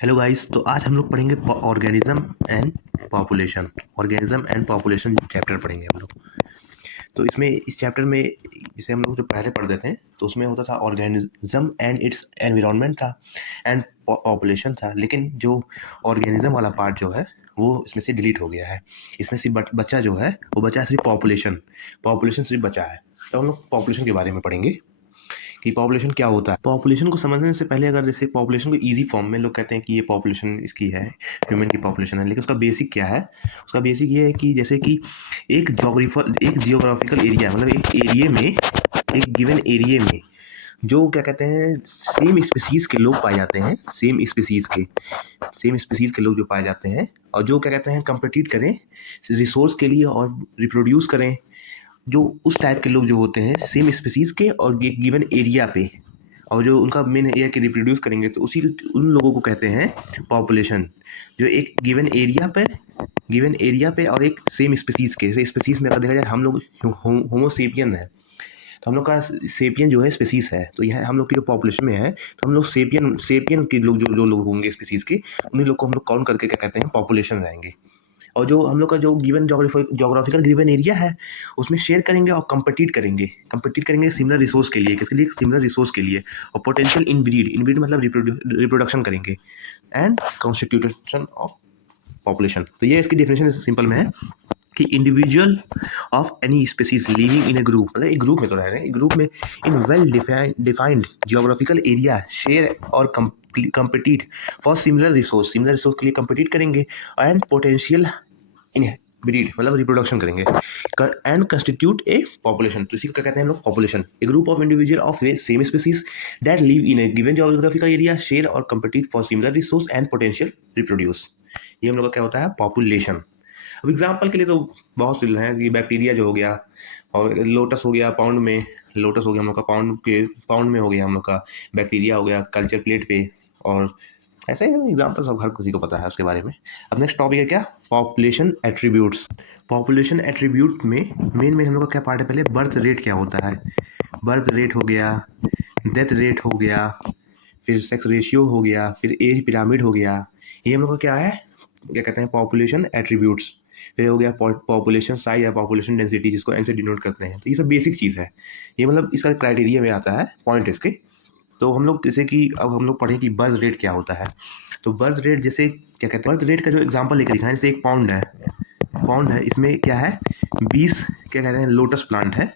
Hello guys. तो आज हम लोग पढ़ेंगे organism and population. Organism and population chapter पढ़ेंगे हम लोग। तो इसमें इस चैप्टर में जिसे हम लोग जो पहले पढ़ देते हैं तो उसमें होता था ऑर्गेनिज्म एंड इट्स एनवायरनमेंट था एंड पॉपुलेशन था। लेकिन जो ऑर्गेनिज्म वाला पार्ट जो है वो इसमें से डिलीट हो गया है। इसमें सिर्फ बच्चा जो है वो बचा है सिर्फ पॉपुलेशन। पॉपुलेशन सिर्फ बचा है। तो हम लोग पॉपुलेशन के बारे में पढ़ेंगे कि पॉपुलेशन क्या होता है। पॉपुलेशन को समझने से पहले अगर जैसे पॉपुलेशन को इजी फॉर्म में लोग कहते हैं कि ये पॉपुलेशन इसकी है, ह्यूमन की पॉपुलेशन है, लेकिन उसका बेसिक क्या है? उसका बेसिक ये है कि जैसे कि एक जियोग्राफिकल एरिया मतलब एक एरिया में, एक गिवन एरिया में जो क्या कहते हैं सेम स्पीसीज के लोग पाए जाते हैं, सेम स्पीसीज के लोग जो पाए जाते हैं और जो क्या कहते हैं कम्पिटिट करें रिसोर्स के लिए और रिप्रोड्यूस करें, जो उस टाइप के लोग जो होते हैं सेम स्पीसीज के और एक गिवन एरिया पे, और जो उनका मेन एरिया के रिप्रोड्यूस करेंगे तो उन लोगों को कहते हैं पॉपुलेशन। जो एक गिवन एरिया पे और एक सेम स्पीसीज के, जैसे स्पीसीज में अगर देखा जाए हम लोग होमोसेपियन है, तो हम लोग का सेपियन जो है स्पीसीज है, तो यह हम लोग की जो पॉपुलेशन में है तो हम लोग सेपियन सेपियन के लोग जो जो लोग होंगे स्पीसीज के, उन्हीं लोग को हम लोग काउंट करके क्या कहते हैं पॉपुलेशन रहेंगे। और जो हम लोग का जो गिवन जोग्राफिकल गिवन एरिया है उसमें शेयर करेंगे और कंपटीट करेंगे सिमिलर रिसोर्स के लिए। किसके लिए? सिमिलर रिसोर्स के लिए। और पोटेंशियल इनब्रीड मतलब रिप्रोडक्शन करेंगे एंड कॉन्स्टिट्यूशन ऑफ पॉपुलेशन। तो ये इसकी डेफिनेशन सिंपल में है कि individual of any species living in A group, मतलब एक ग्रुप में तो रह रहे हैं, एक ग्रुप में in well defined geographical area share और compete फॉर सिमिलर रिसोर्स के लिए compete करेंगे एंड पोटेंशियल इन ब्रीड मतलब रिप्रोडक्शन करेंगे एंड कंस्टिट्यूट ए पॉपुलेशन। तो इसी को क्या कहते हैं हम लोग? Population. A group of individual of same species that live in A given geographical area share और compete for similar resource and potential reproduce. ये हम लोग का क्या होता है? पॉपुलेशन। अब एग्जाम्पल के लिए तो बहुत से हैं कि बैक्टीरिया जो हो गया, और लोटस हो गया पाउंड में, लोटस हो गया हम लोग का पाउंड में हो गया हम लोग का, बैक्टीरिया हो गया कल्चर प्लेट पे, और ऐसे एग्जाम्पल सब हर किसी को पता है उसके बारे में। अब नेक्स्ट टॉपिक है क्या? Population attributes. पॉपुलेशन एट्रीब्यूट में मेन हम लोग का क्या पार्ट है? पहले बर्थ रेट क्या होता है, बर्थ रेट हो गया, डेथ रेट हो गया, फिर सेक्स रेशियो हो गया, फिर एज पिरामिड हो गया। ये हम लोग का क्या है? क्या कहते हैं? Population attributes. फिर हो गया पॉपुलेशन साइज या पॉपुलेशन डेंसिटी, जिसको एन से डिनोट करते हैं। तो ये सब बेसिक चीज़ है, ये मतलब इसका क्राइटेरिया में आता है पॉइंट इसके। तो हम लोग जैसे कि अब हम लोग पढ़ें कि बर्थ रेट क्या होता है। तो बर्थ रेट जैसे क्या कहते हैं, बर्थ रेट का जो एग्जांपल लेकर दिखाएं, जैसे एक पाउंड है, इसमें क्या है? 20 क्या कहते हैं लोटस प्लांट है।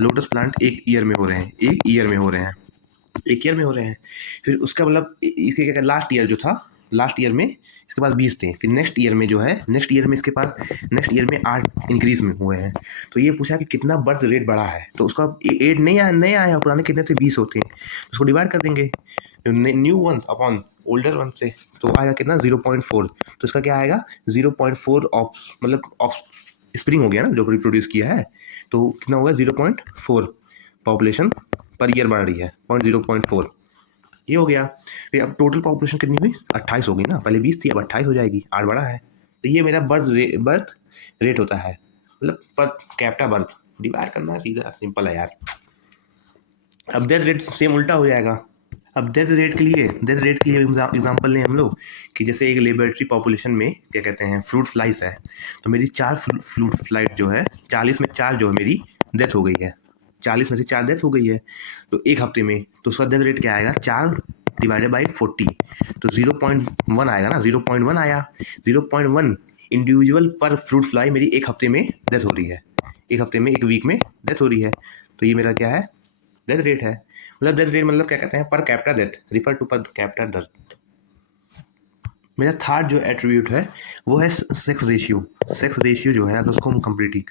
लोटस प्लांट एक ईयर में हो रहे हैं, एक ईयर में हो रहे हैं। फिर उसका मतलब इसके क्या, लास्ट ईयर जो था, लास्ट ईयर में इसके पास 20 थे। फिर नेक्स्ट ईयर में जो है, नेक्स्ट ईयर में इसके पास नेक्स्ट ईयर में 8 इंक्रीज में हुए हैं। तो ये पूछा कि कितना बर्थ रेट बढ़ा है, तो उसका 8 नहीं आया, पुराने कितने थे? 20 होते हैं, उसको डिवाइड कर देंगे new one upon older one से, तो आएगा कितना? 0.4। तो इसका क्या आएगा? 0.4 ऑफ मतलब ऑफ स्प्रिंग हो गया ना जो रिप्रोड्यूस किया है, तो कितना होगा? 0.4 पॉपुलेशन पर ईयर बढ़ रही है, 0.4। ये हो गया। फिर अब टोटल पॉपुलेशन कितनी हुई? 28 हो गई ना, पहले 20 थी अब 28 हो जाएगी, 8 बढ़ा है। तो ये मेरा बर्थ रेट होता है, मतलब पर कैपिटा बर्थ। डिवाइड करना सीधा सिंपल है यार। अब डेथ रेट सेम उल्टा हो जाएगा। अब डेथ रेट के लिए एग्जांपल लें हम लोग कि जैसे एक लेबोरेटरी पॉपुलेशन में क्या कहते हैं फ्रूट फ्लाइज है, तो मेरी 4 फ्रूट फ्लाइट जो है, 40 में 4 जो है मेरी डेथ हो गई है, 40 में से 4 डेथ हो गई है तो एक हफ्ते में। तो उसका डेथ रेट क्या आएगा? 4 डिवाइडेड बाई 40, तो 0.1 आएगा ना, 0.1 आया। 0.1 इंडिविजुअल पर फ्रूट फ्लाई मेरी एक हफ्ते में डेथ हो रही है, एक हफ्ते में, एक वीक में डेथ हो रही है। तो ये मेरा क्या है? डेथ रेट है। मतलब डेथ रेट मतलब क्या कहते हैं? Per capita death, refer to per capita death. मेरा थर्ड जो एट्रीब्यूट है वो है सेक्स रेशियो। सेक्स रेशियो जो है तो उसको हम कंप्लीट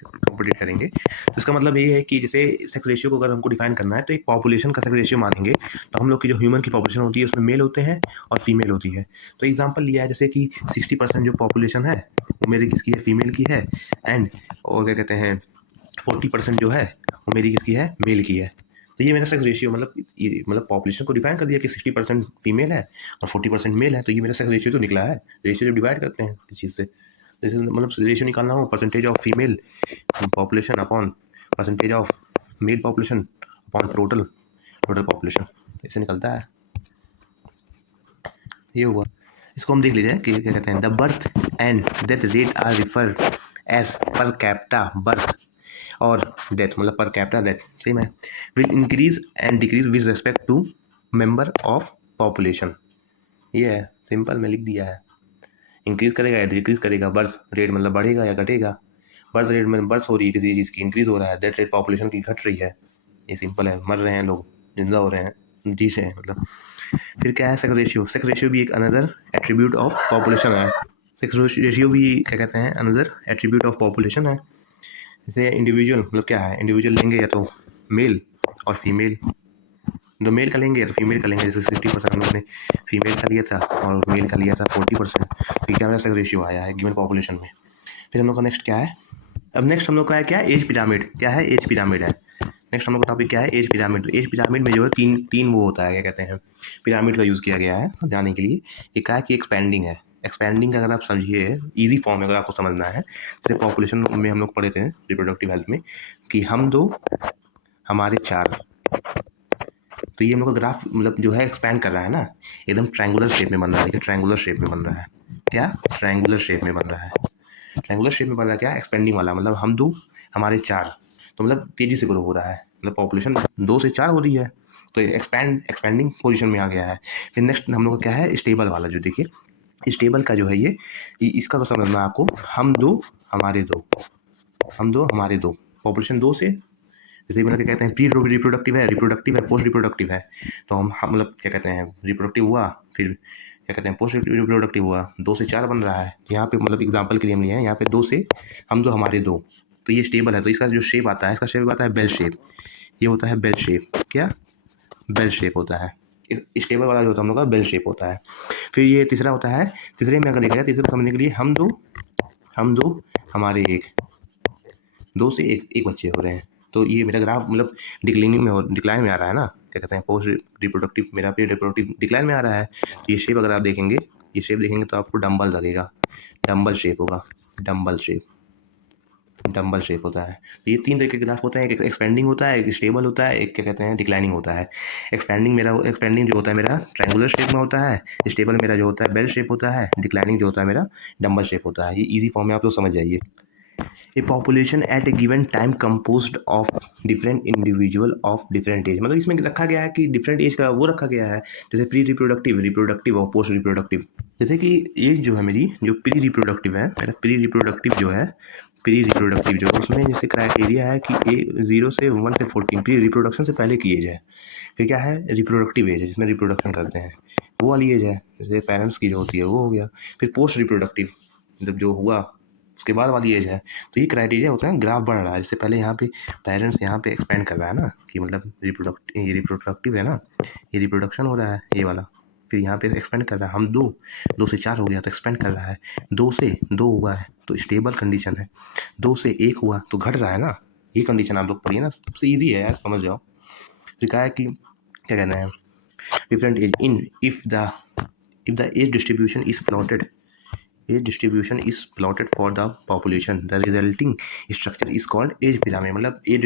करेंगे। तो इसका मतलब ये है कि जैसे सेक्स रेशियो को अगर हमको डिफाइन करना है तो एक पॉपुलेशन का सेक्स रेशियो मानेंगे, तो हम लोग की जो ह्यूमन की पॉपुलेशन होती है उसमें मेल होते हैं और फीमेल होती है। तो एग्जाम्पल लिया है जैसे कि 60% जो पॉपुलेशन है वो मेरी किसकी है? फीमेल की है। एंड और क्या कहते हैं 40% जो है वो मेरी किसकी है? मेल की है। तो ये मेरा सेक्स रेशियो मतलब पॉपुलेशन को डिफाइन कर दिया कि 60% फीमेल है और 40% मेल है। तो ये मेरा सेक्स रेशियो तो निकला है। रेशियो जब डिवाइड करते हैं किस चीज़ से, जैसे मतलब रेशियो निकालना हो, percentage of female population upon percentage of male population upon total population, ऐसे निकलता है। ये हुआ। इसको हम देख लीजिए कि क्या कहते हैं, the birth and death rate are refer as per capita birth और डेथ, मतलब पर कैपिटा डेथ सेम है, will increase and decrease with respect to member of population. ये है सिंपल में लिख दिया है, इंक्रीज करेगा या डिक्रीज करेगा, बर्थ रेट मतलब बढ़ेगा या घटेगा, बर्थ रेट में बर्थ हो रही है किसी चीज़ की, इंक्रीज हो रहा है, डेथ रेट पॉपुलेशन की घट रही है, ये सिंपल है, मर रहे हैं लोग, जिंदा हो रहे हैं, जी से हैं मतलब। फिर क्या है सेक्स रेशियो, सेक्स रेशियो भी एक अनदर एट्रीब्यूट ऑफ पॉपुलेशन है, सेक्स रेशियो भी क्या कहते हैं अनदर एट्रीब्यूट ऑफ पॉपुलेशन है। जैसे इंडिविजुअल मतलब क्या है, इंडिविजुअल लेंगे या तो मेल और फीमेल, जो मेल का लेंगे या तो फीमेल का लेंगे, जैसे 60% हम लोग ने फीमेल का लिया था और मेल का लिया था 40%, तो क्या मेरा सेक्स रेशियो आया है गिवन पॉपुलेशन में। फिर हम लोग का नेक्स्ट क्या है, अब नेक्स्ट हम लोग का है क्या, एज पिरामिड, क्या है एज पिरामिड है, नेक्स्ट हम लोग का टॉपिक क्या है, एज पिरामिड। तो एज पिरामिड में जो है तीन तीन वो होता है, क्या कहते हैं, पिरामिड का यूज़ किया गया है समझाने के लिए। एक क्या है कि एक्सपेंडिंग है, एक्सपेंडिंग अगर आप समझिए इजी फॉर्म में अगर आपको समझना है, जैसे पॉपुलेशन में हम लोग पढ़े थे रिप्रोडक्टिव हेल्थ में कि हम दो हमारे चार, तो ये हम लोग का ग्राफ मतलब जो है एक्सपैंड कर रहा है ना, एकदम ट्रायंगुलर शेप में बन रहा है, देखिए ट्रायंगुलर शेप में बन रहा है, क्या ट्रायंगुलर शेप में बन रहा है, ट्रायंगुलर शेप में बन रहा है क्या, एक्सपेंडिंग वाला, मतलब हम दो हमारे चार, तो मतलब तेजी से ग्रो हो रहा है, मतलब पॉपुलेशन 2 से 4 हो रही है, तो एक्सपेंडिंग पोजीशन में आ गया है। फिर नेक्स्ट हम लोग का क्या है, स्टेबल वाला, जो देखिए स्टेबल का जो है ये इसका तो समझना है आपको, हम दो हमारे दो, हम दो हमारे दो, पॉपुलेशन 2 से, जैसे मतलब क्या कहते हैं, प्री रिप्रोडक्टिव है पोस्ट रिप्रोडक्टिव है, तो हम मतलब क्या कहते हैं, रिप्रोडक्टिव हुआ, फिर क्या कहते हैं पोस्ट रिप्रोडक्टिव हुआ, 2 से 4 बन रहा है, यहाँ पे मतलब एग्जाम्पल के लिए हम लिए हैं, यहाँ पे 2 से हम दो हमारे दो, तो ये स्टेबल है, तो इसका जो शेप आता है, इसका शेप आता है बेल शेप, ये होता है बेल शेप, क्या बेल शेप होता है, स्टेबल वाला जो होता है हम लोग का बेल शेप होता है। फिर ये तीसरा होता है, तीसरे में अगर देखा जाए, तीसरे को समझने के लिए हम दो हमारे एक, 2 से 1 बच्चे हो रहे हैं, तो ये मेरा ग्राफ मतलब डिक्लाइन में आ रहा है ना, क्या कहते हैं पोस्ट रिप्रोडक्टिव, मेरा भी रिप्रोडक्टिव डिक्लाइन में आ रहा है, तो ये शेप अगर आप देखेंगे, ये शेप देखेंगे तो आपको डंबल लगेगा, डंबल शेप होगा, डंबल शेप, डंबल शेप होता है। तो ये 3 तरीके के ग्राफ होते हैं, एक एक्सपेंडिंग होता है, एक स्टेबल होता है, एक क्या कहते हैं डिक्लाइनिंग होता है। एक्सपेंडिंग जो होता है मेरा ट्रायंगुलर शेप में होता है, स्टेबल मेरा जो होता है बेल शेप होता है, डिक्लाइनिंग जो होता है मेरा डंबल शेप होता है। ये ईजी फॉर्म में आप लोग समझ जाइए। A population at a given time composed of different individual of different age, मतलब इसमें रखा गया है कि डिफरेंट एज का वो रखा गया है, जैसे प्री रिप्रोडक्टिव, रिप्रोडक्टिव और पोस्ट रिप्रोडक्टिव। जैसे कि एज जो है मेरी, जो प्री रिप्रोडक्टिव है, मेरा प्री रिप्रोडक्टिव जो है, प्री रिप्रोडक्टिव जो है उसमें जैसे क्राइटेरिया है कि 0 से 1 से 14 प्री रिप्रोडक्शन से पहले की एज है। फिर क्या है रिप्रोडक्टिव एज है, जिसमें रिप्रोडक्शन करते हैं, वो वाली एज है, जैसे पेरेंट्स की जो होती है वो हो गया। फिर पोस्ट रिप्रोडक्टिव मतलब जो हुआ उसके बाद वाली एज है। तो ये क्राइटेरिया होता है, ग्राफ बढ़ रहा है, जैसे पहले यहाँ पे पेरेंट्स यहाँ पे एक्सपेंड कर रहा है ना, कि मतलब ये रिप्रोडक्टिव है ना, ये रिप्रोडक्शन हो रहा है ये वाला, फिर यहाँ पे एक्सपेंड कर रहा है, हम 2 से 4 हो गया तो एक्सपेंड कर रहा है, 2 से 2 हुआ है तो स्टेबल कंडीशन है, 2 से 1 हुआ तो घट रहा है ना, ये कंडीशन आप लोग पढ़िए ना, सबसे ईजी है यार, समझ जाओ। फिर कहा है कि क्या कहना है, different age in if the age distribution is plotted, age distribution is plotted for the population, the resulting structure is called age pyramid, मतलब एज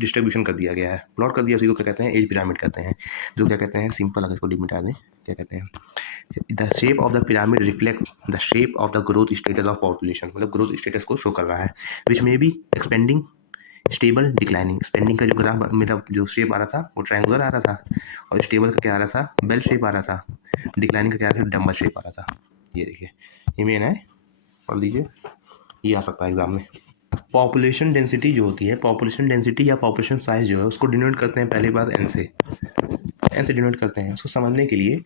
डिस्ट्रीब्यूशन कर दिया गया है, प्लॉट कर दिया, उसी को क्या कहते हैं एज पिरामिड कहते हैं, जो क्या कहते हैं सिंपल अगर इसको मिटा दें, क्या कहते हैं the shape of the pyramid reflect the shape of the growth status of population, मतलब ग्रोथ स्टेटस को शो कर रहा है, विच में भी एक्सपेंडिंग स्टेबल डिक्लाइनिंग, एक्सपेंडिंग का जो ग्राफ मेरा जो शेप आ रहा था वो ट्रायंगुलर आ रहा था, और स्टेबल का क्या आ रहा था बेल शेप आ रहा था, डिक्लाइनिंग का क्या आ रहा था डंबल शेप आ रहा था। ये देखिए ये मेन है, पढ़ लीजिए, ये आ सकता है एग्जाम में। पॉपुलेशन डेंसिटी जो होती है, पॉपुलेशन डेंसिटी या पॉपुलेशन साइज जो है उसको डिनोट करते हैं पहली बात एन से, एन से डिनोट करते हैं। उसको समझने के लिए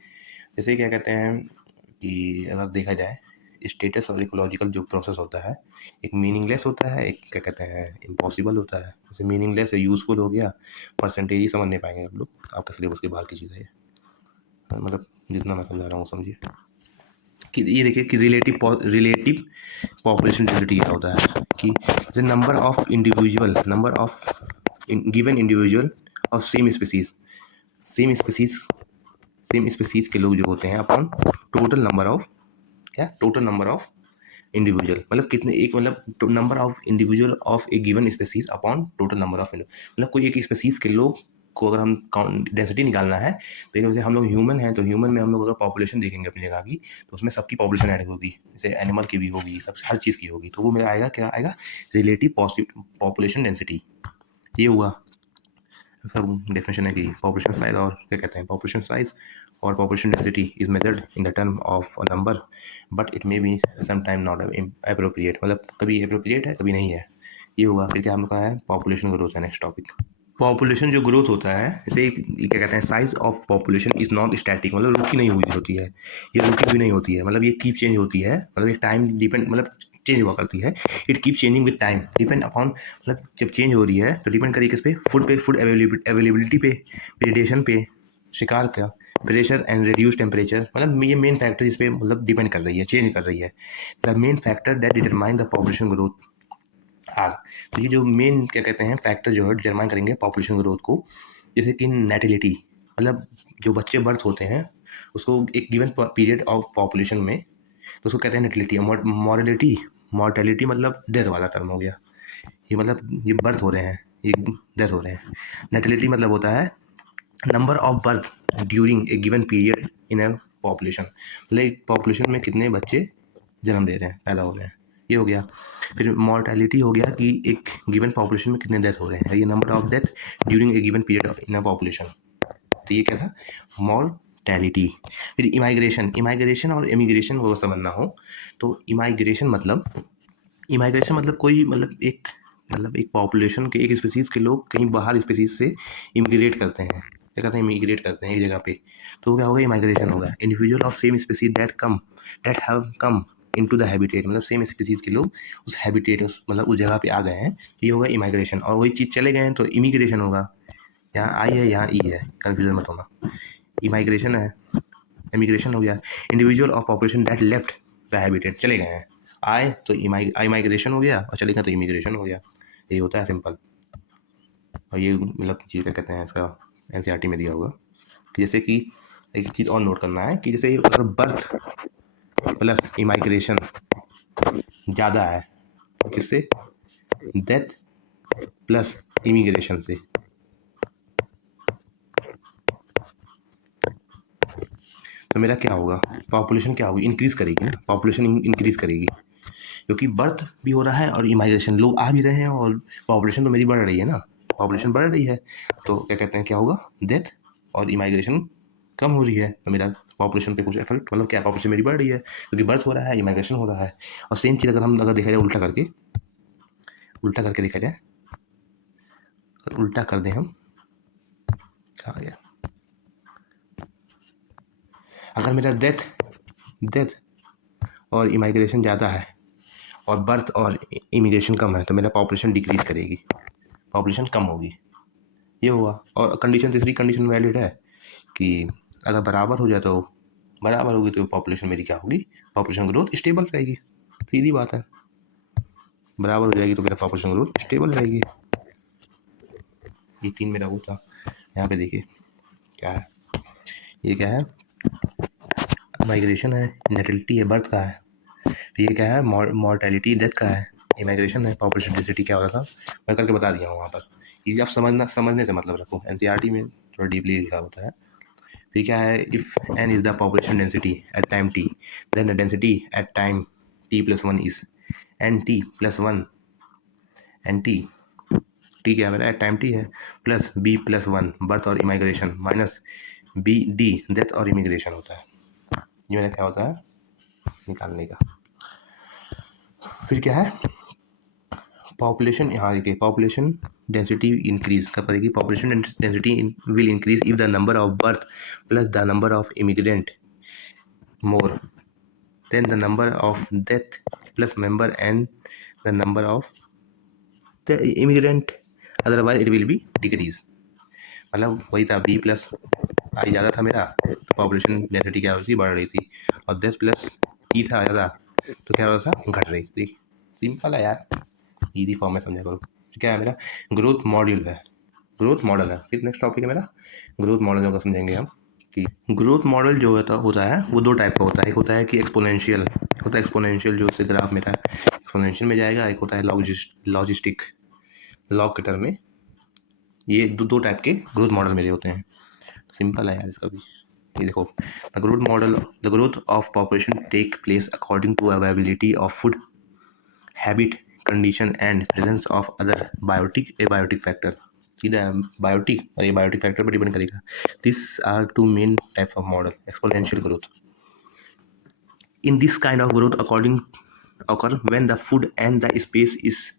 जैसे क्या कहते हैं कि अगर देखा जाए स्टेटस और इकोलॉजिकल जो प्रोसेस होता है, एक मीनिंगलेस होता है, एक क्या कहते हैं इम्पॉसिबल होता है। जैसे मीनिंगलेस है यूज़फुल हो गया, परसेंटेज ही समझ नहीं पाएंगे आप लोग, आपका सिलेबस के बाहर की चीज़ है ये, मतलब जितना मैं समझा रहा हूँ समझिए। कि ये देखिए कि रिलेटिव पॉपुलेशन डेंसिटी क्या होता है, कि the number of given individual of same species के लोग जो होते हैं अपन टोटल नंबर ऑफ, क्या टोटल नंबर ऑफ इंडिविजुअल, मतलब कितने एक मतलब number of individual of A given species upon total number of, मतलब कोई एक स्पीसीज के लोग को अगर हम डेंसिटी निकालना है, तो जैसे हम लोग ह्यूमन हैं, तो ह्यूमन में हम लोग अगर पॉपुलेशन देखेंगे अपनी जगह की, तो उसमें सबकी पॉपुलेशन ऐड होगी, जैसे एनिमल की भी होगी, सब हर चीज़ की होगी, तो वो मेरा आएगा, क्या आएगा, रिलेटिव पॉपुलेशन डेंसिटी। ये हुआ सब डेफिनेशन है कि पॉपुलेशन साइज, और क्या कहते हैं, पॉपुलेशन साइज और population density is measured in the term of a number, but it may be some time not appropriate, मतलब कभी एप्रोप्रिएट है, कभी नहीं है। ये हुआ। फिर क्या हम कहा है, पॉपुलेशन ग्रोथ है नेक्स्ट टॉपिक। पॉपुलेशन जो ग्रोथ होता है, जैसे क्या कहते हैं, size of population is not static, मतलब रुकी नहीं हुई होती है, ये रुकी हुई नहीं होती है, मतलब ये कीप चेंज होती है, मतलब एक टाइम डिपेंड, मतलब चेंज हुआ करती है। It keep changing with time, depend upon, मतलब जब चेंज हो रही है तो डिपेंड करिए किस पे, फूड अवेलेबिलिटी पे, प्रेडेशन पे, शिकार का, प्रेशर एंड रिड्यूस टेम्परेचर, मतलब ये मेन फैक्टर इस पे मतलब डिपेंड कर रही है, चेंज कर रही है। The main factor that determine the population growth are, तो ये जो मेन क्या कहते हैं फैक्टर जो है डिटरमाइन करेंगे पॉपुलेशन ग्रोथ को, जैसे कि नेटिलिटी, मतलब जो बच्चे बर्थ होते हैं उसको एक गिवन पीरियड ऑफ पॉपुलेशन में, तो उसको कहते हैं नेटिलिटी। मॉर्टेलिटी, मॉर्टेलिटी मतलब डेथ वाला टर्म हो गया, ये मतलब ये बर्थ हो रहे हैं, ये डेथ हो रहे हैं। नेटिलिटी मतलब होता है number of birth during a given period in a population, मतलब एक पॉपुलेशन में कितने बच्चे जन्म दे रहे हैं, पैदा हो रहे हैं, ये हो गया। फिर मॉर्टेलिटी हो गया कि एक गिवन पॉपुलेशन में कितने डेथ हो रहे हैं, ये number of death during a given period in a population, तो ये क्या था, मॉर्टेलिटी। फिर इमाइग्रेशन, इमाइग्रेशन और इमिग्रेशन को समझना हो तो इमाइग्रेशन मतलब कोई मतलब एक पॉपुलेशन के, एक स्पीसीज़ के लोग कहीं बाहर स्पीसीज़ से इमिग्रेट करते हैं, क्या कहते हैं, इमिग्रेट करते हैं एक जगह पे, तो वो क्या होगा, इमाइग्रेशन होगा। Individual of same species that have come into the habitat, मतलब सेम स्पीसीज के लोग उस हैबिटेट, उस मतलब उस जगह पे आ गए हैं, ये होगा इमाइग्रेशन। और वही चीज़ चले गए हैं तो इमिग्रेशन होगा। यहाँ आई है, यहाँ ई है, कन्फ्यूजन मत होना। इमाइग्रेशन है, इमिग्रेशन हो गया। Individual of population that left the habitat, चले गए हैं, आए तो इमाइग्रेशन हो गया, और चले गए तो इमिग्रेशन हो गया, ये होता है सिंपल। और ये मतलब चीज़ क्या कहते हैं, इसका एनसीईआरटी में दिया होगा कि जैसे कि एक चीज़ और नोट करना है कि जैसे अगर बर्थ प्लस इमाइग्रेशन ज़्यादा है, किससे, डेथ प्लस इमिग्रेशन से, तो मेरा क्या होगा, पॉपुलेशन क्या होगी, इंक्रीज़ करेगी ना, पॉपुलेशन इंक्रीज़ करेगी, क्योंकि बर्थ भी हो रहा है और इमाइग्रेशन, लोग आ भी रहे हैं और पॉपुलेशन तो मेरी बढ़ रही है ना, पॉपुलेशन बढ़ रही है, तो क्या कहते हैं, क्या होगा, डेथ और इमाइग्रेशन कम हो रही है, तो मेरा पॉपुलेशन पे कुछ इफेक्ट, मतलब क्या, पॉपुलेशन मेरी बढ़ रही है क्योंकि बर्थ हो रहा है, इमाइग्रेशन हो रहा है। और सेम चीज़ अगर देखा जाए उल्टा करके देखा जाए, उल्टा कर दें हम, कहाँ गया, अगर मेरा डेथ और इमाइग्रेशन ज़्यादा है और बर्थ और इमिग्रेशन कम है, तो मेरा पॉपुलेशन डिक्रीज करेगी, पॉपुलेशन कम होगी, ये हुआ। और कंडीशन, तीसरी कंडीशन वैलिड है कि अगर बराबर हो जाए तो, बराबर होगी तो पॉपुलेशन मेरी क्या होगी, पॉपुलेशन ग्रोथ स्टेबल रहेगी, सीधी बात है, बराबर हो जाएगी तो मेरा पॉपुलेशन ग्रोथ स्टेबल रहेगी। ये 3 मेरा वो था। यहाँ पे देखिए क्या है, ये क्या है, माइग्रेशन है, नेटिलिटी है, बर्थ का है, ये क्या है, मॉर्टेलिटी डेथ का है, इमाइग्रेशन है, पॉपुलेशन डेंसिटी क्या होता था, मैं करके बता दिया हूँ वहाँ पर, ये आप समझने से मतलब रखो, एनसीईआरटी में थोड़ा डीपली लिखा होता है। फिर क्या है, if n is the population density at time t, then the density at time t+1 is nt+1, t क्या है मेरा, एट टाइम t है, प्लस b+1 बर्थ और इमाइग्रेशन, माइनस d डेथ और इमिग्रेशन होता है, ये मेरा क्या होता है निकालने का। फिर क्या है, पॉपुलेशन, यहाँ देखिए, पॉपुलेशन डेंसिटी इंक्रीज कब करेगी, population density will increase if the number of birth plus the number of immigrant more than the number of death plus member and the number of the immigrant, otherwise it will be decrease. मतलब वही था, B plus आई ज़्यादा था मेरा, population density क्या उसकी बढ़ रही थी, और डेथ प्लस ई था ज़्यादा, तो क्या हो रहा था, घट रही थी। सिंपल है यार, इजी फॉर्म में समझा करो। क्या है मेरा, ग्रोथ मॉड्यूल है, ग्रोथ मॉडल है। फिर नेक्स्ट टॉपिक है मेरा ग्रोथ मॉडल, का समझेंगे हम कि ग्रोथ मॉडल जो होता है वो 2 टाइप का होता है, एक होता है कि एक्सपोनेंशियल, होता है एक्सपोनेंशियल, जो उससे ग्राफ मेरा एक्सपोनेंशियल में जाएगा, एक होता है लॉजिस्टिक, लॉग के टर्म में ये दो टाइप के ग्रोथ मॉडल मेरे होते हैं। सिंपल है यार इसका भी। ये देखो, the growth of population take place according to availability of food, habit, condition and presence of other biotic abiotic factor. सीधा बायोटिक और ये बायोटिक फैक्टर पर डिपेंड करेगा। This are two main types of model. Exponential growth, in this kind of growth occur when the food and the space is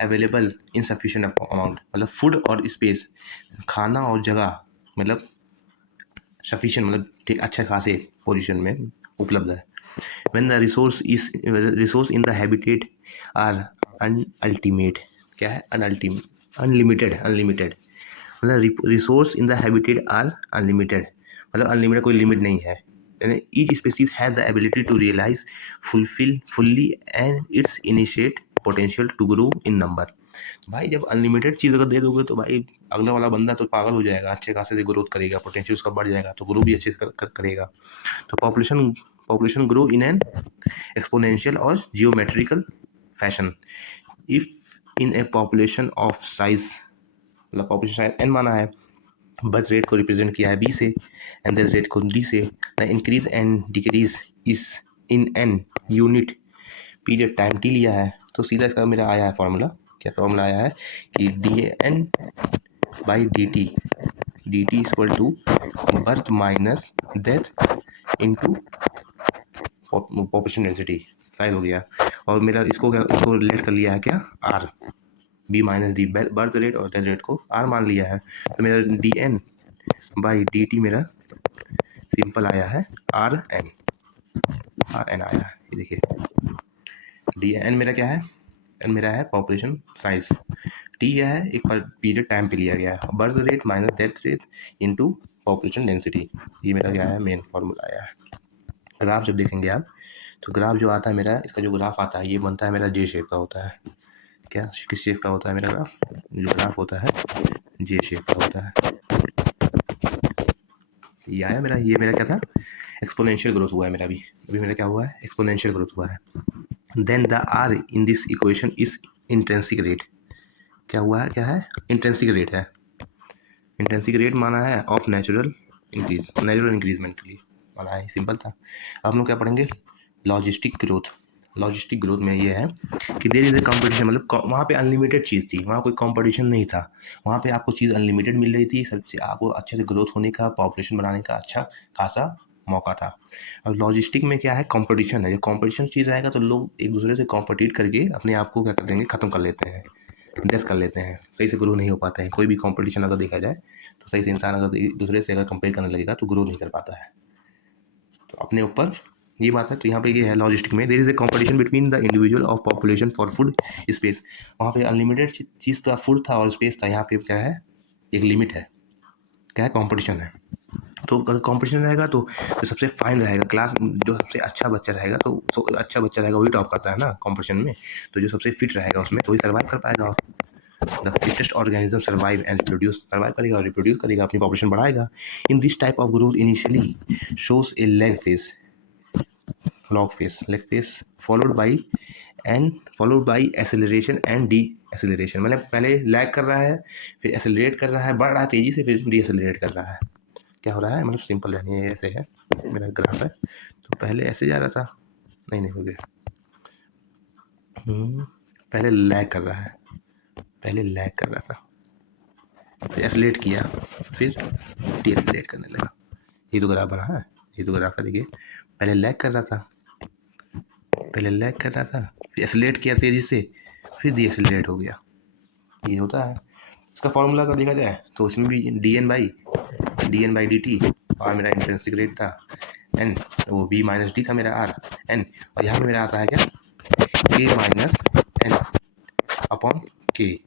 available in sufficient amount। मतलब food और space, खाना और जगह मतलब sufficient, मतलब ठीक अच्छे खासे पोजीशन में उपलब्ध है। when the resource in the habitat are unultimate, क्या है अनलिमिटेड मतलब resource in the habitat are unlimited, मतलब अनलिमिटेड कोई लिमिट नहीं है। यानी each species has the ability to realise fulfil fully and its initiate potential to grow in number. भाई जब अनलिमिटेड चीज़ अगर दे दोगे तो भाई अगला वाला बंदा तो पागल हो जाएगा, अच्छे खासे से ग्रोथ करेगा, पोटेंशियल उसका बढ़ जाएगा, तो ग्रो भी अच्छे से करेगा। तो population grow in an exponential और geometrical fashion. If in a population of size, मतलब पॉपुलेशन साइज एन माना है, बर्थ रेट को रिप्रेजेंट किया है बी से, एंड डेथ रेट को डी से। The increase and decrease is in an unit period time T लिया है। तो सीधा इसका मेरा आया है फॉर्मूला, क्या फॉर्मूला आया है कि d n by d t equal to birth minus death into population density, size हो गया। और मेरा इसको रिलेट कर लिया है क्या, r, b minus d, birth rate और डेथ रेट को आर मान लिया है। तो मेरा d n by d t मेरा सिंपल आया है आर एन आया है। ये देखिए डी एन मेरा क्या है, एन मेरा है पॉपुलेशन साइज, टी क्या है एक पीरियड टाइम पे लिया गया है, birth rate minus death rate into population density. ये मेरा क्या है मेन फॉर्मूला आया है। ग्राफ जब देखेंगे आप, तो ग्राफ जो आता है मेरा, इसका जो ग्राफ आता है ये बनता है मेरा जे शेप का होता है। क्या किस शेप का होता है मेरा ग्राफ, जो ग्राफ होता है जे शेप का होता है। ये आया मेरा, ये मेरा क्या था, एक्सपोनेंशियल ग्रोथ हुआ है मेरा भी, अभी मेरा क्या हुआ है, एक्सपोनेंशियल ग्रोथ हुआ है। Then the r in this equation is intrinsic rate, क्या हुआ है, क्या है, इंट्रिंसिक रेट है। इंट्रिंसिक रेट माना है ऑफ नेचुरल इंक्रीजमेंट के लिए माना है, सिंपल था। अब हम लोग क्या पढ़ेंगे, लॉजिस्टिक ग्रोथ। लॉजिस्टिक ग्रोथ में ये है कि देयर इज ए कंपटीशन, मतलब वहाँ पे अनलिमिटेड चीज़ थी, वहाँ कोई कंपटीशन नहीं था, वहाँ पे आपको चीज़ अनलिमिटेड मिल रही थी, सबसे आपको अच्छे से ग्रोथ होने का, पॉपुलेशन बनाने का अच्छा खासा मौका था। और लॉजिस्टिक में क्या है, कंपटीशन है। जब कंपटीशन चीज़ रहेगा तो लोग एक दूसरे से कॉम्पिटिट करके अपने आप को क्या कर देंगे, ख़त्म कर लेते हैं, डेथ कर लेते हैं, सही से ग्रो नहीं हो पाते हैं। कोई भी कंपटीशन अगर देखा जाए तो सही से इंसान अगर एक दूसरे से अगर कंपेयर करने लगेगा तो ग्रो नहीं कर पाता है। तो अपने ऊपर ये बात है। तो यहाँ पे ये है लॉजिस्टिक में, there is a competition between the individual of population for food space. वहाँ पे अनलिमिटेड चीज़ का फूड था और स्पेस था, यहाँ पे क्या है, एक लिमिट है, क्या है, कंपटीशन है। तो अगर कंपटीशन रहेगा तो जो सबसे फाइन रहेगा, क्लास जो सबसे अच्छा बच्चा रहेगा, तो अच्छा बच्चा रहेगा वही टॉप करता है ना कंपटीशन में। तो जो सबसे फिट रहेगा उसमें तो वही सर्वाइव कर पाएगा। The fittest organism survive and reproduce, survive करेगा और रिप्रोड्यूस करेगा, अपनी पॉपुलेशन बढ़ाएगा। In this type of growth initially shows A lag phase, lag phase followed by acceleration and D acceleration. मतलब पहले लैग कर रहा है, फिर एसेलरेट कर रहा है, बढ़ रहा है तेजी से, फिर डी एसेलरेट कर रहा है। क्या हो रहा है, मतलब सिंपल है, ये ऐसे है मेरा ग्राफ है। तो पहले ऐसे जा रहा था, नहीं हो गया, पहले लैग कर रहा है, पहले लैग कर रहा था, फिर एसलेट किया, फिर डी एसलेट करने लगा। ये तो ग्राफ बना है, ये तो ग्राफ है, देखिए पहले लैग कर रहा था, फिर एसलेट किया तेजी से, फिर डी एसलेट हो गया। ये होता है इसका फॉर्मूला का देखा जाए तो इसमें भी d n by d t, और मेरा इंट्रिंसिक रेट था एन, वो बी माइनस डी था मेरा आर एन, और यहाँ पे मेरा आता है क्या, के माइनस एन अपॉन के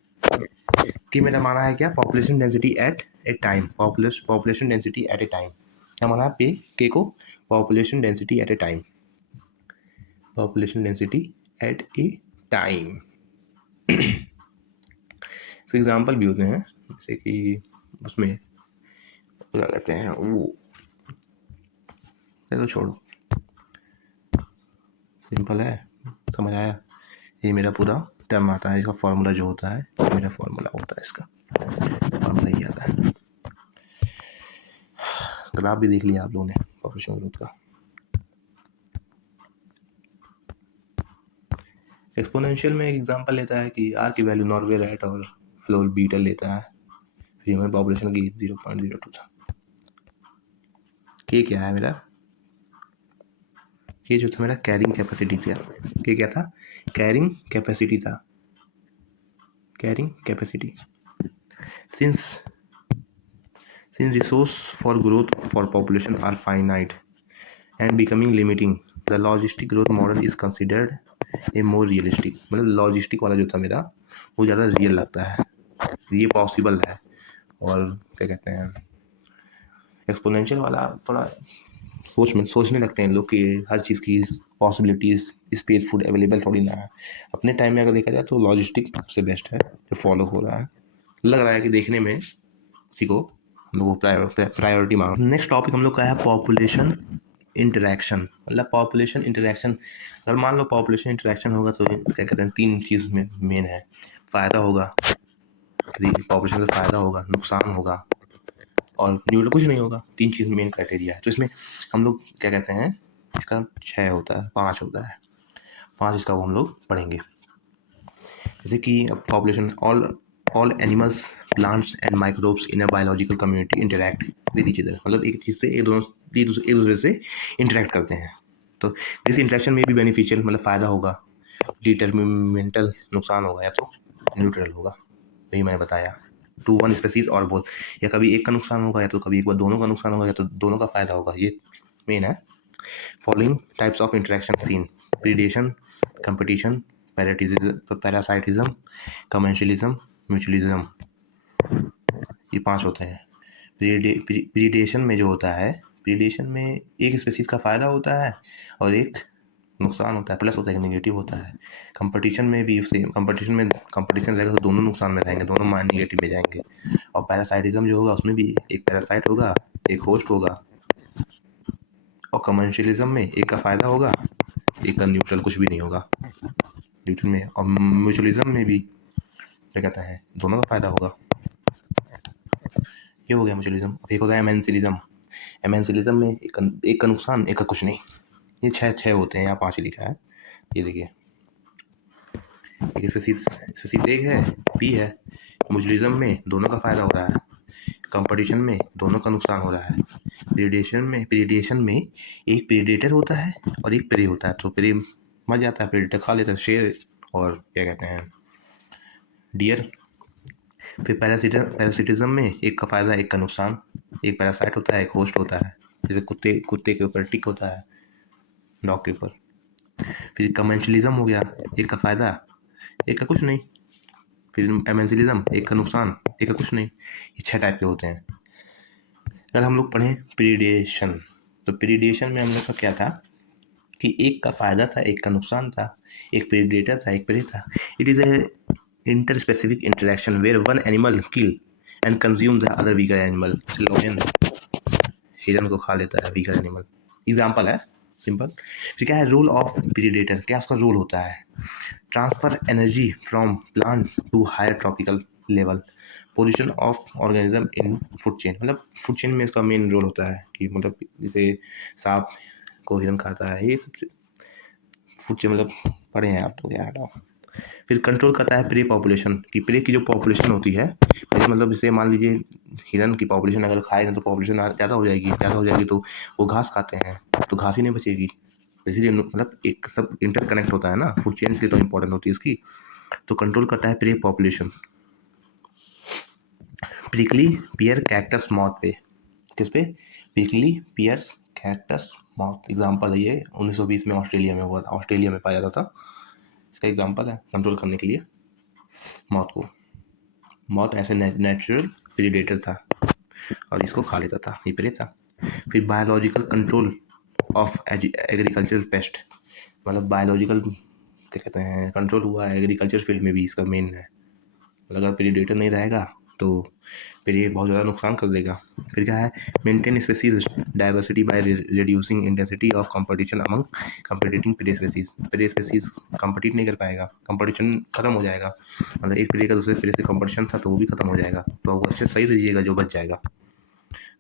मेरा माना है क्या, पॉपुलेशन डेंसिटी एट ए टाइम, पॉपुलेशन डेंसिटी एट ए टाइम। क्या माना पे के को, पॉपुलेशन डेंसिटी एट ए टाइम, पॉपुलेशन डेंसिटी एट ए टाइम। इसके एग्जाम्पल भी होते हैं, जैसे कि उसमें क्या कहते हैं वो, चलो छोड़ो, सिंपल है, समझ आया। ये मेरा पूरा टर्म आता है, इसका फॉर्मूला जो होता है, मेरा फॉर्मूला होता है इसका, फॉर्मूला ही आता है। ग्राफ भी देख लिया आप लोगों ने पॉपुलेशन ग्रोथ का। एक्सपोनेंशियल में एक एग्जांपल लेता है कि आर की वैल्यू नॉर्वे रैट और फ्लोर बीटल लेता है, फिर हमारी पॉपुलेशन की 0.02 था। के क्या है मेरा, ये जो था मेरा कैरिंग कैपेसिटी था। ये क्या था, कैरिंग कैपेसिटी था, carrying capacity. Since resource for growth for population are finite and becoming limiting, the logistic growth model is considered a more realistic। मतलब लॉजिस्टिक वाला जो था मेरा वो ज़्यादा रियल लगता है, ये पॉसिबल है। और क्या कहते हैं, एक्सपोनेंशियल वाला थोड़ा सोचने लगते हैं लोग कि हर चीज़ की पॉसिबिलिटीज़ स्पेस फूड अवेलेबल थोड़ी ना है। अपने टाइम में अगर देखा जाए तो लॉजिस्टिक सबसे बेस्ट है जो फॉलो हो रहा है, लग रहा है कि देखने में किसी को हम लोग प्रायोरिटी मांग। नेक्स्ट टॉपिक हम लोग का है पॉपुलेशन इंटरेक्शन। मतलब पॉपुलेशन इंटरेक्शन, अगर मान लो पॉपुलेशन इंटरेक्शन होगा तो क्या कहते हैं, तीन चीज़ में मेन है। फ़ायदा होगा, पॉपुलेशन से फ़ायदा होगा, नुकसान होगा और न्यूट्रल कुछ नहीं होगा। तीन चीज़ मेन क्राइटेरिया है। तो इसमें हम लोग क्या कहते हैं, इसका 6 होता है, 5 होता है, 5 इसका वो हम लोग पढ़ेंगे। जैसे कि population, all animals plants and microbes in a biological community interact with each other. मतलब एक चीज़ से एक दूसरे से इंटरैक्ट करते हैं। तो दिस इंटरेक्शन में भी बेनिफिशियल मतलब फ़ायदा होगा, डिटर्मिनेंटल नुकसान होगा, या तो न्यूट्रल होगा। वही मैंने बताया, टू वन स्पेसीज और बोथ, या कभी एक का नुकसान होगा या तो कभी एक बार दोनों का नुकसान होगा या तो दोनों का फ़ायदा होगा, ये मेन है। Following types of interaction seen, predation, competition, parasitism, commercialism, mutualism, ये 5 होते हैं। प्रीडेशन में जो होता है, प्रीडेशन में एक स्पेसीज का फ़ायदा होता है और एक नुकसान होता है, प्लस होता है, नेगेटिव होता है। कंपटीशन में भी सेम, कंपटीशन रहेगा तो दोनों नुकसान में रहेंगे, दोनों मान नेगेटिव में जाएंगे। और पैरासाइटिज्म जो होगा उसमें भी एक पैरासाइट होगा, एक होस्ट होगा। और कमर्शियलिज्म में एक का फ़ायदा होगा, एक का न्यूट्रल, कुछ भी नहीं होगा न्यूट्रल में। और म्यूचुअलिज्म में भी क्या कहता है, दोनों का फ़ायदा होगा। ये हो गया म्यूचुअलिज्म। एक होता है एमेंसिलिज्म। एमेंसिलिज्म में एक का नुकसान, एक का कुछ नहीं। ये 6 होते हैं, यहाँ 5 ही लिखा है। ये देखिए, एक स्पेसीज एक है, पी है। म्यूचुअलिज्म में दोनों का फ़ायदा हो रहा है, कंपटीशन में दोनों का नुकसान हो रहा है। प्रीडेशन में एक प्रीडेटर होता है और एक प्रे होता है। तो प्रे मर जाता है, प्रीडेटर खा लेता है, शेर और क्या कहते हैं, डियर। फिर पैरासिटिज्म में एक का फ़ायदा, एक का नुकसान। एक पैरासाइट होता है, एक होस्ट होता है, जैसे कुत्ते के ऊपर टिक होता है, डॉग के ऊपर। फिर कमेंशलिज्म हो गया, एक का फ़ायदा, एक का कुछ नहीं। फिर एमेंसिलिज्म, एक का नुकसान, एक का कुछ नहीं। ये 6 टाइप के होते हैं। अगर हम लोग पढ़ें प्रीडेशन, तो प्रीडेशन में हम लोग का क्या था कि एक का फ़ायदा था, एक का नुकसान था, एक प्रीडेटर था, एक प्रे था। It is a interspecific interaction where one animal kill and consume the other weaker animal. Lion हिरन को खा लेता है वीकर एनिमल, एग्जाम्पल है सिंपल। फिर क्या है रोल ऑफ प्रीडेटर, क्या उसका रोल होता है, transfer energy from plant to higher tropical level, position of organism in food chain. मतलब फूड चेन में इसका मेन रोल होता है कि मतलब जैसे सांप को हिरन खाता है, ये सब फूड चेन मतलब पढ़े हैं आप तो क्या हटाओ। फिर कंट्रोल करता है प्रे पॉपुलेशन, कि प्रे की जो पॉपुलेशन होती है, मतलब जैसे मान लीजिए हिरन की पॉपुलेशन अगर खाएगा तो पॉपुलेशन ज़्यादा हो जाएगी तो वो घास खाते हैं तो घास ही नहीं बचेगी। इसीलिए मतलब एक सब इंटरकनेक्ट होता है ना, फूड चेन से तो इम्पोर्टेंट होती है इसकी। तो कंट्रोल करता है prey population. Prickly pear cactus moth पे, किस पे, prickly pears cactus moth. Example है ये, 1920 में ऑस्ट्रेलिया में हुआ था, ऑस्ट्रेलिया में पाया जाता था। इसका एग्जाम्पल है कंट्रोल करने के लिए मौत को। मौत ऐसे नेचुरल प्रीडेटर था और इसको खा लेता था, ये प्रे था। फिर biological control of agricultural paste, मतलब बायोलॉजिकल क्या कहते हैं कंट्रोल हुआ है एग्रीकल्चर फील्ड में भी, इसका मेन है। मतलब अगर प्रीडेटर नहीं रहेगा तो फिर ये बहुत ज़्यादा नुकसान कर देगा। फिर क्या है, maintain species diversity by reducing intensity of competition among competing prey species. Prey species compete नहीं कर पाएगा, कंपटीशन खत्म हो जाएगा। मतलब एक प्रे का दूसरे प्रे से कंपटीशन था तो वो भी खत्म हो जाएगा, तो वो अच्छे सही से दीजिएगा जो बच जाएगा।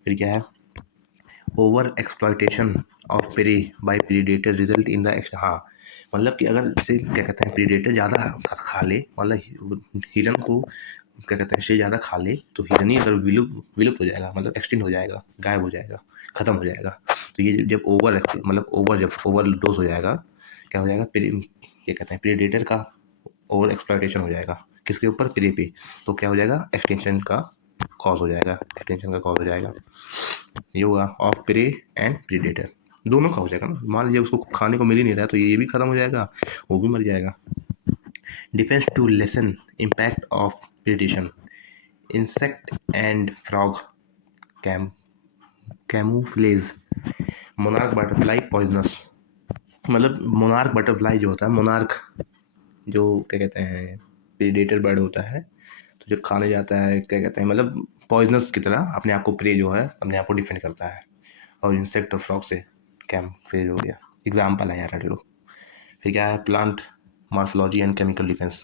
फिर क्या है, over exploitation of prey by predator result in the हाँ, मतलब कि अगर जैसे क्या कहते हैं प्रीडेटर ज़्यादा खा ले, मतलब हिरन को क्या कहते हैं शेर ज़्यादा खा ले तो हिरन ही अगर विलुप्त हो जाएगा, मतलब एक्सटिंक्ट हो जाएगा, गायब हो जाएगा, ख़त्म हो जाएगा। तो ये जब जब ओवर डोज हो जाएगा, क्या हो जाएगा, ये कहते हैं प्रीडेटर का ओवर एक्सप्लॉयटेशन हो जाएगा किसके ऊपर, प्रे पे, तो क्या हो जाएगा, एक्सटेंशन का कॉज हो जाएगा, एक्सटेंशन का कॉज हो जाएगा। ये हुआ ऑफ प्रे एंड प्रीडेटर, दोनों का हो जाएगा ना। मान लीजिए उसको खाने को मिल ही नहीं रहा तो ये भी खत्म हो जाएगा, वो भी मर जाएगा। Defence to lessen impact of predation, insect and frog camouflage, monarch butterfly poisonous. मतलब मोनार्क बटरफ्लाई जो होता है, मोनार्क जो क्या कहते हैं प्रीडेटर बर्ड होता है, तो जब खाने जाता है क्या कहते हैं, मतलब पॉइजनस की तरह अपने आप को प्रे जो है अपने आप को डिफेंड करता है। और इंसेक्ट और फ्रॉग से कैमफ्लेज हो गया, एग्जाम्पल है यार रट लो। फिर क्या है, plant morphology and chemical defence,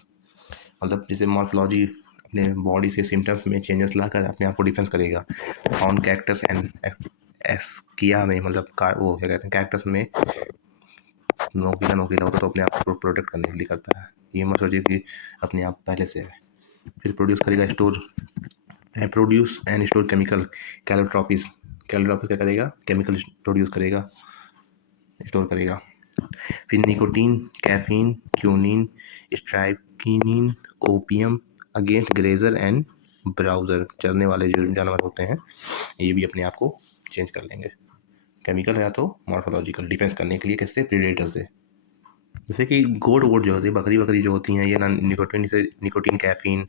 मतलब जैसे मॉर्फोलॉजी अपने बॉडी से सिम्टम्स में चेंजेस लाकर अपने आप को डिफेंस करेगा। ऑन कैक्टस एंड एस्किया में, मतलब वो क्या कहते हैं कैक्टस में नोकीला नोकीला होता तो अपने आप को प्रोटेक्ट करने के लिए करता है, ये मत सोचिए कि अपने आप पहले से है। फिर प्रोड्यूस करेगा produce and store chemical calotropis, calotropis क्या करेगा, केमिकल प्रोड्यूस करेगा, स्टोर करेगा। फिर nicotine, caffeine, quinine, strychnine, opium against grazer and browser, चरने वाले जो जानवर होते हैं ये भी अपने आप को चेंज कर लेंगे। केमिकल है तो मॉर्फोलॉजिकल, डिफेंस करने के लिए किससे, प्रीडेटर से। जैसे कि गोट वोट जो होती है, बकरी जो होती हैं, ये ना निकोटीन कैफीन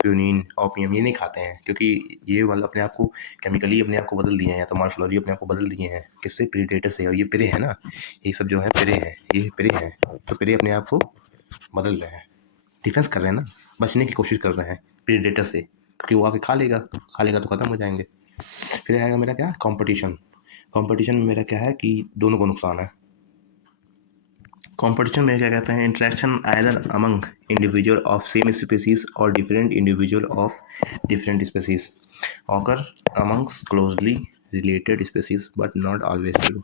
क्यूनिन ओपियम ये नहीं खाते हैं, क्योंकि ये मतलब अपने आप को केमिकली अपने आप को बदल दिए हैं, या तो मॉर्फोलॉजी अपने आप को बदल दिए हैं किससे, प्रीडेटर से। और ये प्रे है ना, ये सब जो है प्रे है, ये प्रे है, तो प्रे अपने आप को बदल रहे हैं, डिफेंस कर रहे हैं ना, बचने की कोशिश कर रहे हैं प्रीडेटर से, क्योंकि वो आके खा लेगा तो ख़त्म हो जाएंगे। फिर आएगा मेरा क्या, कंपटीशन। कंपटीशन में मेरा क्या है कि दोनों को नुकसान है। कंपटीशन में क्या कहते हैं, interaction either among individual of same species और different individual of different species occur amongst closely related species but not always true.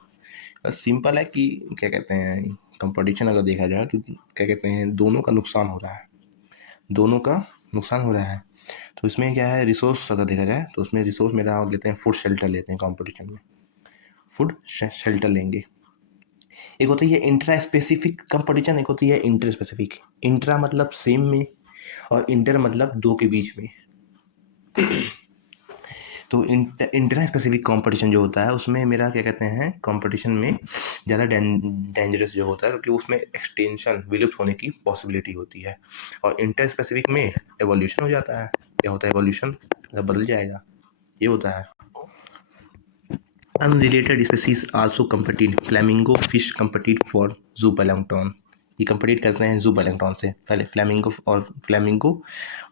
बस सिंपल है कि क्या कहते हैं कंपटीशन अगर देखा जाए तो क्या कहते हैं दोनों का नुकसान हो रहा है, दोनों का नुकसान हो रहा है। तो इसमें क्या है, रिसोर्स अगर देखा जाए तो उसमें रिसोर्स मेरा लेते हैं, फूड शेल्टर लेते हैं कंपटीशन में, फूड शेल्टर लेंगे। एक होती है इंट्रा स्पेसिफिक कंपटीशन, एक होती है इंटर स्पेसिफिक। इंट्रा मतलब सेम में, और इंटर मतलब दो के बीच में। तो इंट्रा स्पेसिफिक कंपटीशन जो होता है उसमें मेरा क्या कहते हैं कंपटीशन में ज़्यादा डेंजरस जो होता है, क्योंकि उसमें एक्सटेंशन विलुप्त होने की पॉसिबिलिटी होती है। और इंटर स्पेसिफिक में एवोल्यूशन हो जाता है, क्या होता है एवोल्यूशन, बदल जाएगा, ये होता है। Unrelated species also compete. Flamingo fish compete for zooplankton. ये compete करते हैं zooplankton से, पहले फ्लैमिंगो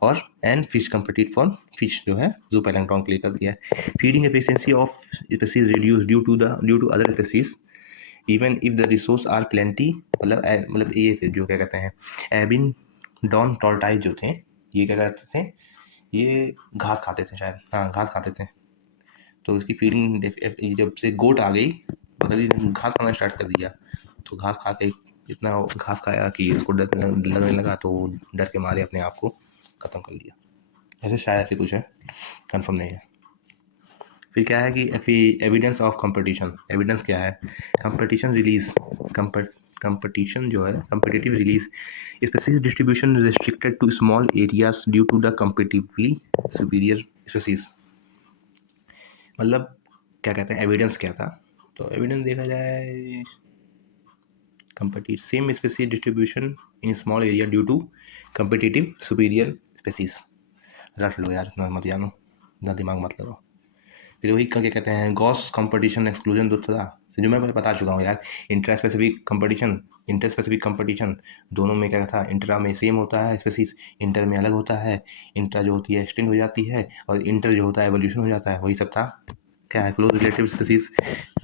और and fish compete for fish जो है zooplankton के लिए कर दिया है। Feeding efficiency of species reduced due to other species even if the resource are plenty। मतलब ये थे जो क्या कहते हैं एबिन डॉन टॉर्टाइज जो थे, ये क्या करते थे, ये घास खाते थे शायद, हाँ घास खाते थे। तो उसकी फीडिंग जब से गोट आ गई, मतलब घास खाना स्टार्ट कर दिया, तो घास खा के इतना घास खाया कि उसको डर लगने लगा, तो डर के मारे अपने आप को ख़त्म कर लिया। ऐसे शायद से कुछ है, कंफर्म नहीं है। फिर क्या है कि एविडेंस ऑफ कंपटीशन, एविडेंस क्या है, कंपटीशन रिलीज, कंपटीशन जो है competitive release species distribution restricted to small areas due to the competitively superior species. मतलब क्या कहते हैं एविडेंस क्या था, तो एविडेंस देखा जाए compete same species distribution in small area due to competitive superior species. रट लो यार, इतना मत जानो, इतना दिमाग मत लगाओ। फिर वही क्या कहते हैं गॉस कंपटीशन एक्सक्लूजन तो था जो मैं पहले बता चुका हूँ यार। इंटर स्पेसिफिक कंपटीशन दोनों में क्या था, इंट्रा में सेम होता है, स्पेसिस इंटर में अलग होता है। इंट्रा जो होती है एक्सटेंड हो जाती है और इंटर जो होता है एवोल्यूशन हो जाता है, वही सब था। क्या है, close relative species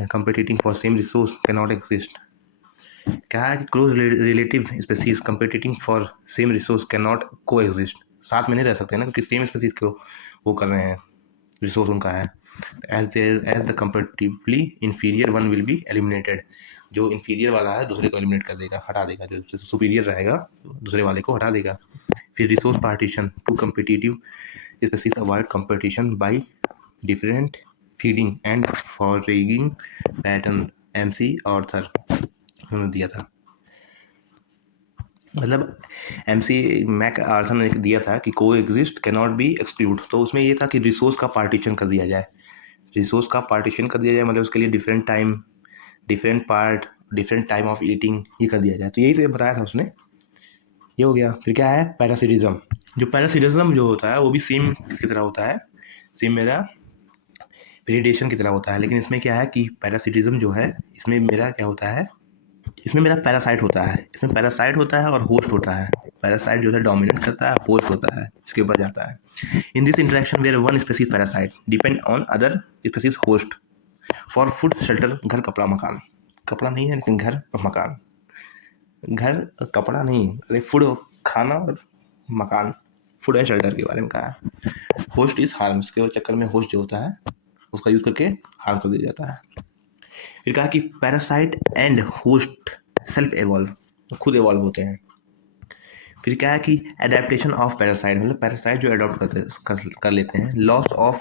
competing for same resource can not exist. क्या है कि close relative species competing for same resource can not coexist, साथ में नहीं रह सकते ना, क्योंकि सेम स्पेसीज को वो कर रहे हैं, रिसोर्स उनका है। As the competitively inferior one will be eliminated, जो इंफीरियर वाला है दूसरे को एलिमिनेट कर देगा, हटा देगा, जो सुपीरियर रहेगा दूसरे वाले को हटा देगा। फिर resource partition, two competitive species avoid competition by different feeding and foraging pattern, MC Arthur उन्होंने दिया था। मतलब मैक आर्थर ने दिया था कि को exist can not be exclude. तो उसमें ये था कि रिसोर्स का पार्टीशन कर दिया जाए, मतलब उसके लिए different part, different time of eating ये कर दिया जाए। तो यही तो बताया था उसने, ये हो गया। फिर क्या है पैरासिटिज्म। जो पैरासिटिज्म जो होता है वो भी सेम किसकी तरह होता है, सेम मेरा प्रीडेशन की तरह होता है। लेकिन इसमें क्या है कि पैरासिटिज्म जो है इसमें मेरा क्या होता है, इसमें मेरा पैरासाइट होता है, इसमें पैरासाइट होता है और होस्ट होता है। पैरासाइट जो है डोमिनेट करता है, होस्ट होता है इसके ऊपर जाता है। In this interaction where one species parasite depend on other species host for food shelter, घर कपड़ा मकान, कपड़ा नहीं है लेकिन घर और मकान, घर कपड़ा नहीं, अरे फूड खाना और मकान, फूड एंड शेल्टर के बारे में कहा है। होस्ट इज हार्म, इसके चक्कर में होस्ट जो होता है उसका यूज करके हार्म कर दिया जाता है। फिर कहा कि parasite and host self evolve, खुद एवॉल्व होते हैं। फिर क्या है कि एडेप्टेशन ऑफ पैरासाइट, मतलब पैरासाइट जो अडॉप्ट कर लेते हैं। Loss of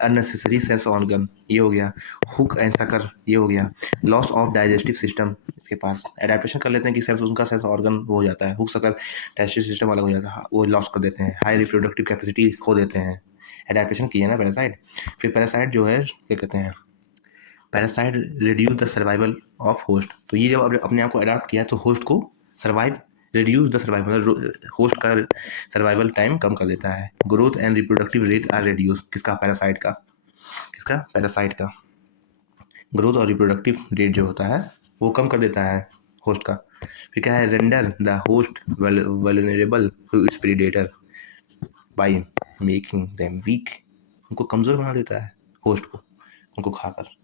unnecessary sense organ, ये हो गया। हुक एंड सकर, ये हो गया। लॉस ऑफ डाइजेस्टिव सिस्टम, इसके पास एडेप्टेशन कर लेते हैं कि सेल्स उनका सेल्स ऑर्गन वो हो जाता है, हुक सकर डाइजेस्टिव सिस्टम अलग हो जाता है, वो लॉस कर देते हैं। हाई रिप्रोडक्टिव कैपेसिटी खो देते हैं, एडेप्टेशन किया ना पैरासाइट। फिर पैरासाइट जो है क्या कहते हैं, parasite reduce the survival of host. तो ये जब अपने आप को अडाप्ट किया तो होस्ट को सर्वाइव, रिड्यूस द सर्वाइवल, मतलब होस्ट का सर्वाइवल टाइम कम कर देता है। Growth and reproductive rate are reduce, किसका, पैरासाइट का, किसका, पैरासाइट का। ग्रोथ और रिप्रोडक्टिव रेट जो होता है वो कम कर देता है होस्ट का। फिर क्या है, render the host vulnerable to its predator by making them weak, उनको कमज़ोर बना देता है होस्ट को उनको खाकर।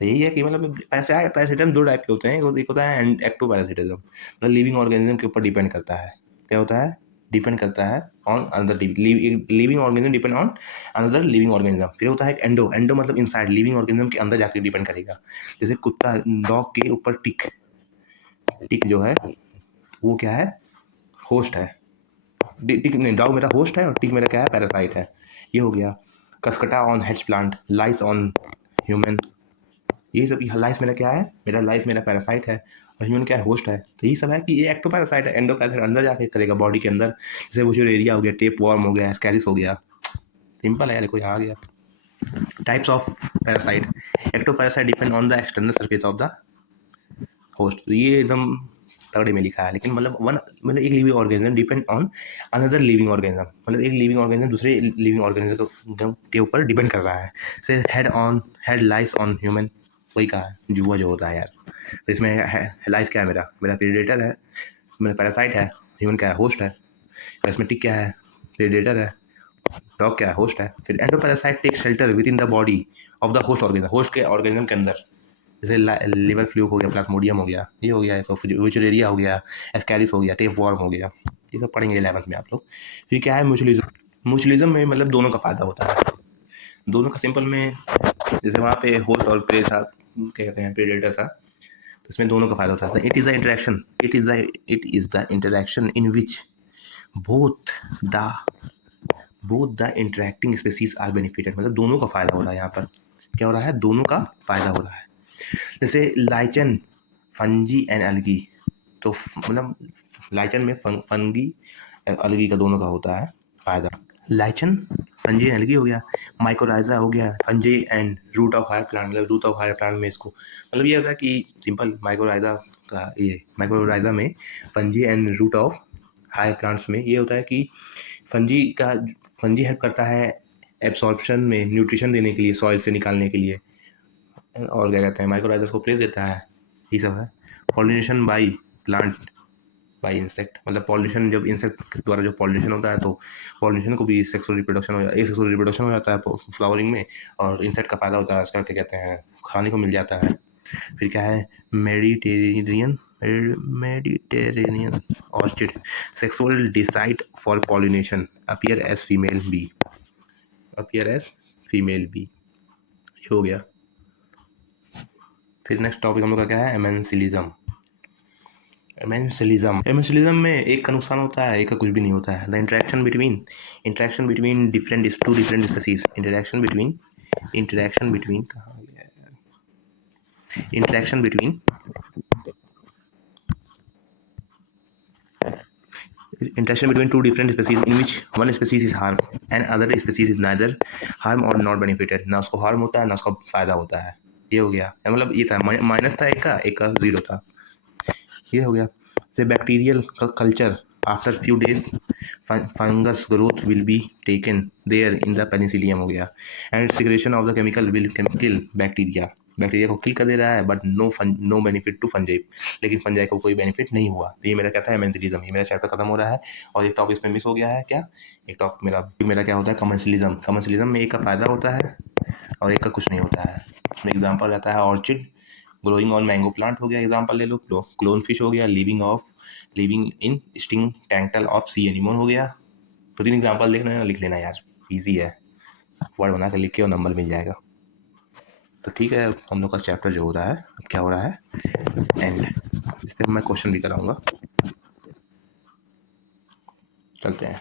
तो यही है कि मतलब पैरासिटिज्म दो टाइप के होते हैं, एक होता है एक्टो पैरासिटिज्म, मतलब लिविंग ऑर्गेनिज्म के ऊपर डिपेंड करता है। क्या होता है, डिपेंड करता है on another living organism, depend on another living organism. फिर होता है एंडो, एंडो मतलब इनसाइड, लिविंग ऑर्गेनिज्म के अंदर जाकर डिपेंड करेगा। जैसे कुत्ता, डॉग के ऊपर टिक, टिक जो है वो क्या है, होस्ट है। टिक नहीं, डॉग मेरा होस्ट है और टिक मेरा क्या है, पैरासाइट है। ये हो गया। Cuscuta on hosts plant, lice on human, ये सब लाइफ मेरा क्या है, मेरा लाइफ मेरा पैरासाइट है और ह्यूमन क्या है, होस्ट है। तो यही सब है कि ये एक्टो पैरासाइट है, एंडो पैरासाइट अंदर जाके करेगा बॉडी के अंदर। जैसे वो जो एरिया हो गया, टेप वॉर्म हो गया, स्कैरिस हो गया, सिंपल है, देखो यहाँ आ गया। Types of parasite, ectoparasite depend on the external surface of the host. तो ये एकदम तगड़े में लिखा है, लेकिन मतलब एक living organism depend on another living organism, मतलब एक लिविंग ऑर्गेनिज्म दूसरे लिविंग ऑर्गेनिज्म के ऊपर डिपेंड कर रहा है। से हेड लाइस ऑन ह्यूमन, वही कहा है जुआ जो होता है यार। तो इसमें लाइस क्या है, मेरा प्रेडेटर है, मेरा पैरासाइट है, ह्यूमन क्या है, होस्ट है। और इसमें टिक क्या है, प्रेडेटर है, डॉग क्या है, होस्ट है। फिर endoparasite take shelter within the body of the host organism, host के ऑर्गेनिज्म के अंदर। जैसे लिवर फ्लूक हो गया, प्लाज्मोडियम हो गया, ये हो गया, विचुरेरिया हो गया, एस्कैरिस हो गया, टेप वॉर्म हो गया, ये सब पढ़ेंगे 11th में आप लोग। फिर क्या है म्यूचुअलिज्म, म्यूचुअलिज्म में मतलब दोनों का फायदा होता है, दोनों का सिंपल में, जैसे वहाँ पे होस्ट और प्रे था, क्या कहते हैं, प्रेडेटर था, तो इसमें दोनों का फायदा होता है। It is the interaction in which both the interacting species are benefited, मतलब दोनों का फायदा हो रहा है। यहाँ पर क्या हो रहा है, दोनों का फायदा हो रहा है। जैसे लाइचन, फंजी एंड अलगी, तो मतलब लाइचन में फंगी अलगी का दोनों का होता है फायदा। लाइचन फंजी एंड अलगी हो गया, माइकोराइजा हो गया, fungi and root of higher plant, मतलब रूट ऑफ हायर प्लांट में इसको, मतलब ये होता है कि सिंपल माइकोराइजा का, ये माइकोराइजा में fungi and root of higher plants में ये होता है कि फंजी हेल्प करता है एब्सॉर्प्शन में न्यूट्रिशन देने के लिए सॉइल से निकालने के लिए, और क्या कहते हैं माइक्रोराइजर्स को प्लेस देता है, ये सब है। Pollination by plant by insect, मतलब पॉलिनेशन जब इंसेक्ट के द्वारा जो पॉलिनेशन होता है तो पॉलिनेशन को भी सेक्सुअल रिप्रोडक्शन हो जाता है, सेक्सुअल रिप्रोडक्शन हो जाता है फ्लावरिंग में, और इंसेक्ट का फायदा होता है, इसका क्या कहते हैं खाने को मिल जाता है। फिर क्या है Mediterranean orchid, sexual deceit for pollination, appear as female bee, appear as female bee, ये हो गया। फिर नेक्स्ट टॉपिक हम लोग का क्या है, एमेंसिलिज्म। एमेंसिलिज्म में एक का नुकसान होता है, एक का कुछ भी नहीं होता है। The interaction between two different species, interaction between कहाँ गया है? Interaction between two different species in which one species is harm and other species is neither harm or not benefited, ना उसको हार्म होता है ना उसका फायदा होता है। ये हो गया, मतलब ये था माइनस था एक का जीरो था, ये हो गया। से bacterial culture after few days fungus growth will be taken there in the penicillium, हो गया। And secretion of the chemical will kill bacteria, bacteria को किल कर दे रहा है, but no benefit to fungi, लेकिन फंजाई को कोई बेनिफिट नहीं हुआ। तो ये मेरा क्या था, एमेंसिलिज्म। ये मेरा चैप्टर खत्म हो रहा है, और एक टॉपिक इसमें मिस हो गया है क्या, एक टॉपिक मेरा क्या होता है, कमर्शियलिज्म। कमर्शियलिज्म में एक का फायदा होता है और एक का कुछ नहीं होता है। उसमें एग्जाम्पल रहता है orchid growing on mango plant, हो गया एग्जाम्पल ले लो। क्लोन फिश हो गया, living in sting tentacle of sea anemone, हो गया। तो 3 एग्जाम्पल लिख लेना यार, इजी है, वर्ड बना कर लिख के और नंबर मिल जाएगा। तो ठीक है, हम लोग का चैप्टर जो हो रहा है, अब क्या हो रहा है, एंड। इस पर मैं क्वेश्चन भी कराऊंगा, चलते हैं।